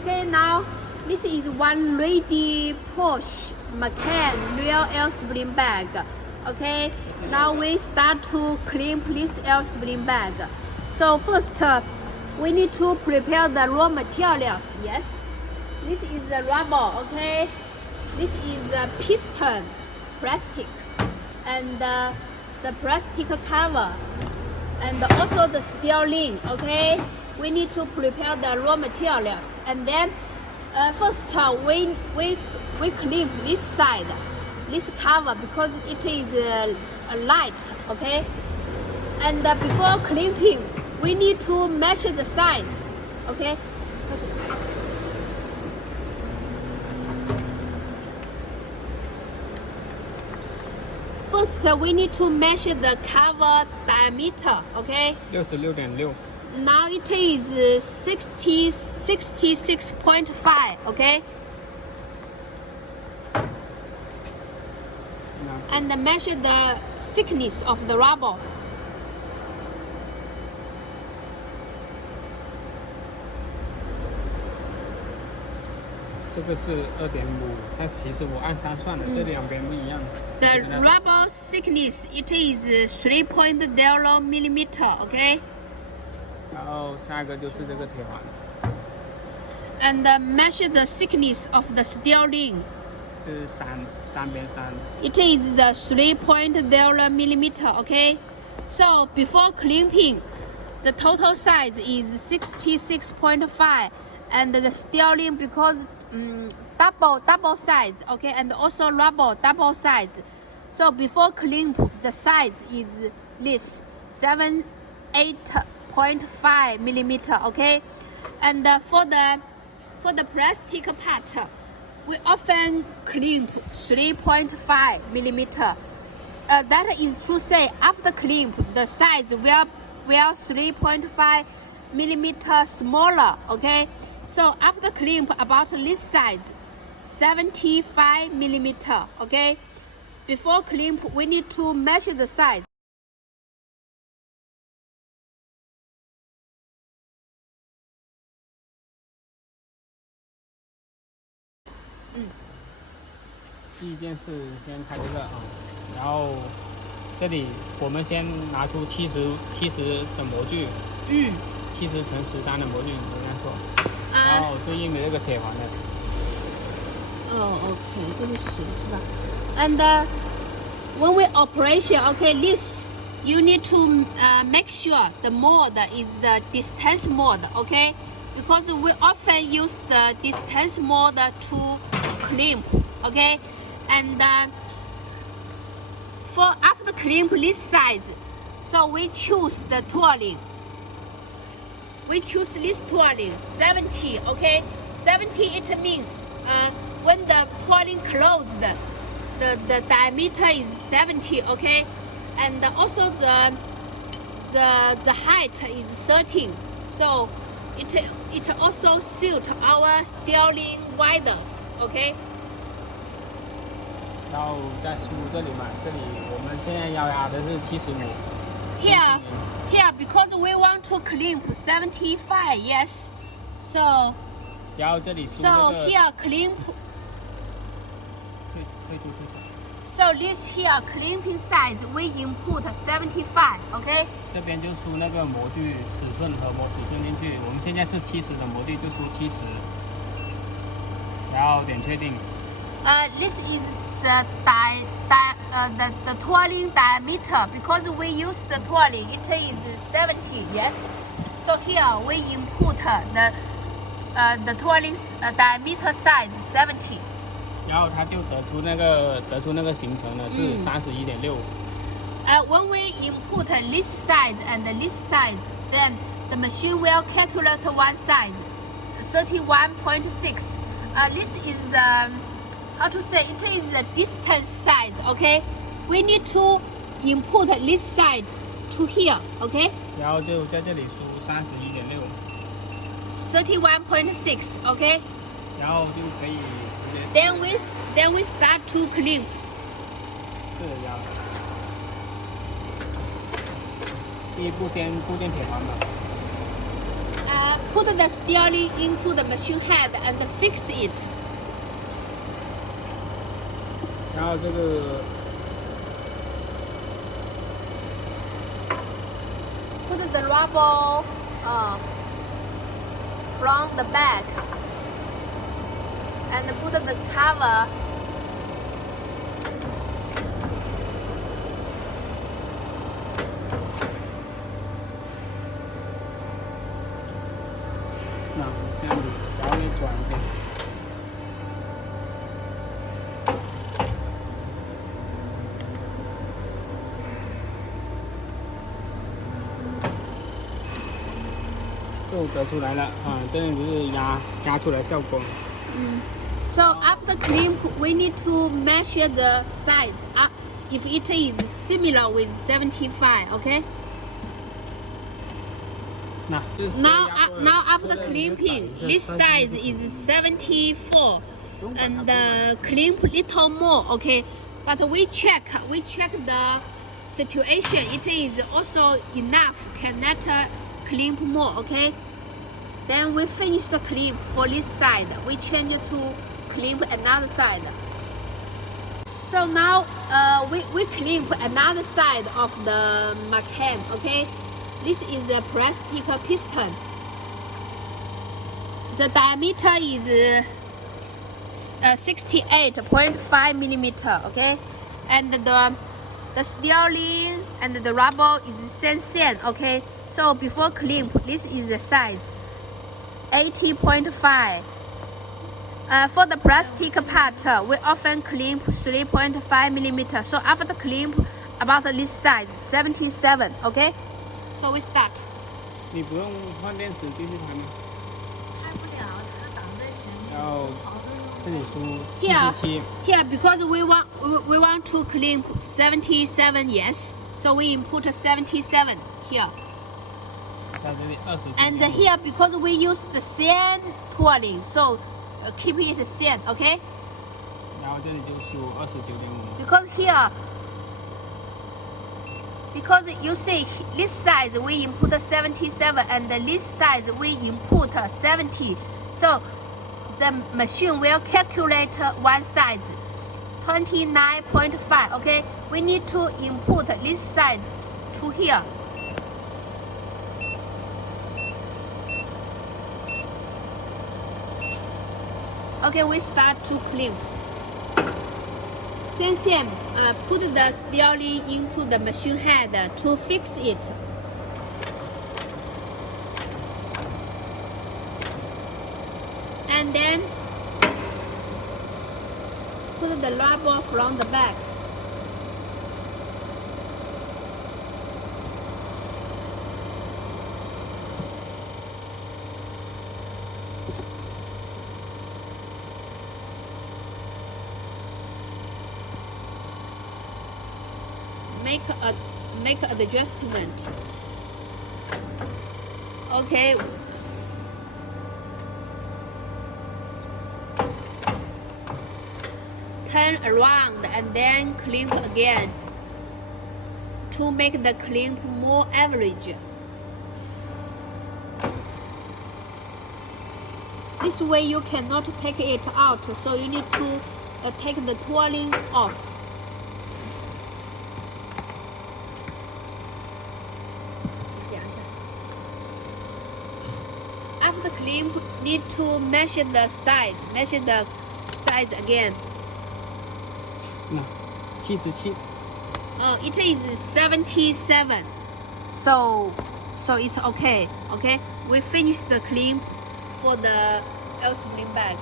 Okay, now this is one ready push Macan real air spring bag. Okay, now we start to crimp this air spring bag. So first, we need to prepare the raw materials. Yes, this is the rubber. Okay, this is the piston, plastic, and the plastic cover, and also the steel ring. Okay, we need to prepare the raw materials, and then first we crimp this side, this cover, because it is light. Okay, and before crimping we need to measure the size. Okay, first we need to measure the cover diameter. Okay, 66.6. now it is 66.5. Okay, and measure the thickness of the rubber. 这个是2.5，但其实我按它算的，这两边不一样。 The rubber thickness it is 3.0 millimeter. Okay, 然后下一个就是这个铁环， and measure the thickness of the steel ring. 这是单边3。 It is the 3.0 millimeter. Okay, so before crimping, the total size is 66.5, and the steel ring because double size. Okay, and also rubber double size. So before crimp, the size is this 8.5 millimeter. Okay, and for the plastic part, we often crimp 3.5 millimeter. That is to say, after crimp, the size will 3.5 millimeter smaller. Okay, so after crimp, about this size, 75 millimeter. Okay, before crimp, we need to measure the size. 第一件事先开这个啊，然后这里我们先拿出70的模具，70乘13的模具，我这样说，然后对应的这个铁环的。OK， 这是10是吧？ And when we operation, okay, this you need to make sure the mode is the distance mode. Okay, because we often use the distance mode to crimp. Okay, and for after crimp this size, so we choose the tooling. We choose this tooling 70. Okay, 70 it means when the tooling closed, the diameter is 70. Okay, and also the height is 13. So it also suit our steering wires. Okay. 然后再输这里嘛，这里我们现在要压的是75。Here, because we want to crimp 75, yes. So 然后这里输这 so 个。 here crimp. 退出。 So this here crimping size we input 75. Okay. 这边就输那个模具尺寸和模尺寸进去，我们现在是70的模具，就输70，然后点确定。This is the tooling diameter because we use the tooling. It is 70. Yes. So here we input the tooling diameter size 70. 然后它就得出那个行程呢是31.6。When we input this size and this size, then the machine will calculate one size, 31.6. This is the how to say? It is the distance size. Okay, we need to input this side to here. Okay. 然后就在这里输31.6。31.6. Okay. 然后就可以直接。Then we start to crimp. 这个压。第一步先固定铁环嘛。put the steering into the machine head and fix it. 然后这个 Put the rubber from the back and put the cover. No, 这样子，然后再转一下。就得出来了啊，真的就是压出来效果。So after crimp, we need to measure the size. If it is similar with 75, okay? 那 Now after crimping, this size is 74, and crimp little more, okay? But we check the situation. It is also enough. Cannot crimp more, okay? Then we finish the crimp for this side. We change to crimp another side. So now we crimp another side of the Macan, okay? This is a plastic piston. The diameter is 68.5 millimeter, okay? And the steering and the rubber is same, okay? So before crimp, this is the size 80.5. For the plastic part, we often crimp 3.5 millimeter. So after crimp, about this size 77, okay? So we start. 你不用换电池继续拍吗？开不了，它挡在前面。然后这里输 Here, because we want to crimp 77, yes. So we input 77 here. 在这里20。And here, because we use the sand tooling, so keep it sand, okay? 然后这里就输29.5。Because here, because you see this size we input 77 and this size we input 70. So the machine will calculate one size 29.5, okay? We need to input this side to here. Okay, we start to crimp. Same, put the steering into the machine head to fix it. And then put the rubber from the back. Make adjustment. Okay. Turn around and then crimp again to make the crimp more average. This way you cannot take it out, so you need to take the tooling off. After crimp, need to measure the size again. 那77。It is 77. So it's okay. Okay, we finished the crimp for the L spring bag.